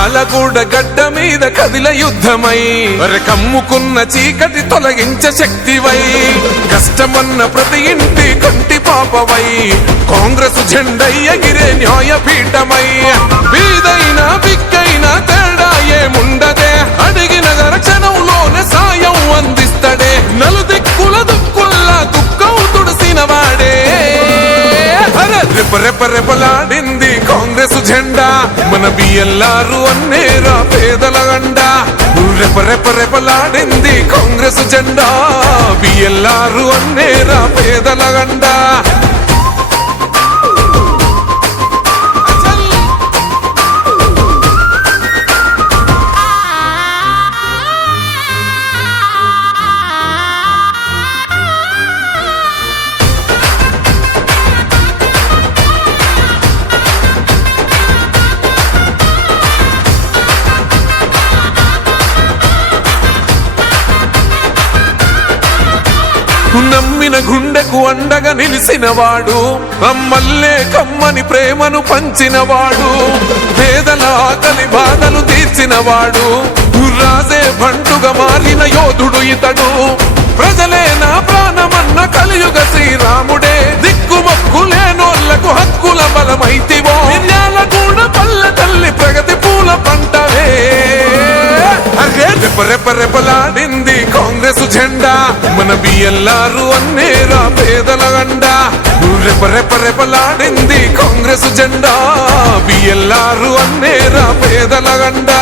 మిర్యాలగూడ గడ్డ మీద కదిల యుద్ధమై కమ్ముకున్న చీకటి తొలగించ శక్తివై కష్టమన్న ప్రతి ఇంటి కంటి పాపవై కాంగ్రెస్ జెండై ఎగిరే న్యాయపీఠమై బీదైనా బిక్కైనా తేడా ఏముండదే అడిగిన క్షణంలోనే సాయం అందిస్తడే నలుదిక్కుల దుక్కుల్లా దుఃఖం తుడిసిన వాడే రెపరెపరెపలాడింది కాంగ్రెస్ జెండా మన బిఎల్ఆర్ అన్నేరా పేదల గండా రెపరెపరెపలాడింది కాంగ్రెస్ జెండా బిఎల్ఆర్ అన్నేరా పేదల గండా నమ్మిన గుండెకు అండగా నిలిసినవాడు అమ్మల్లే కమ్మని ప్రేమను పంచినవాడు పేదల ఆకలి బాధలు తీర్చినవాడు రాజే బంటుగా మారిన యోధుడు ఇతడు ప్రజలే నా ప్రాణమన్న కలియుగ శ్రీరాముడే దిక్కుమొక్కు లేనోళ్లకు హక్కుల బలమైతివో మిర్యాలగూడ పల్లె తల్లి ప్రగతి పూల పంటవే రెపరెపరెపలాడింది కాంగ్రెస్ జెండా మన బిఎల్ఆర్ అన్నేరా పేదల గండా రెపరెపరెపలాడింది కాంగ్రెస్ జెండా బిఎల్ఆర్ అన్నేరా పేదల గండా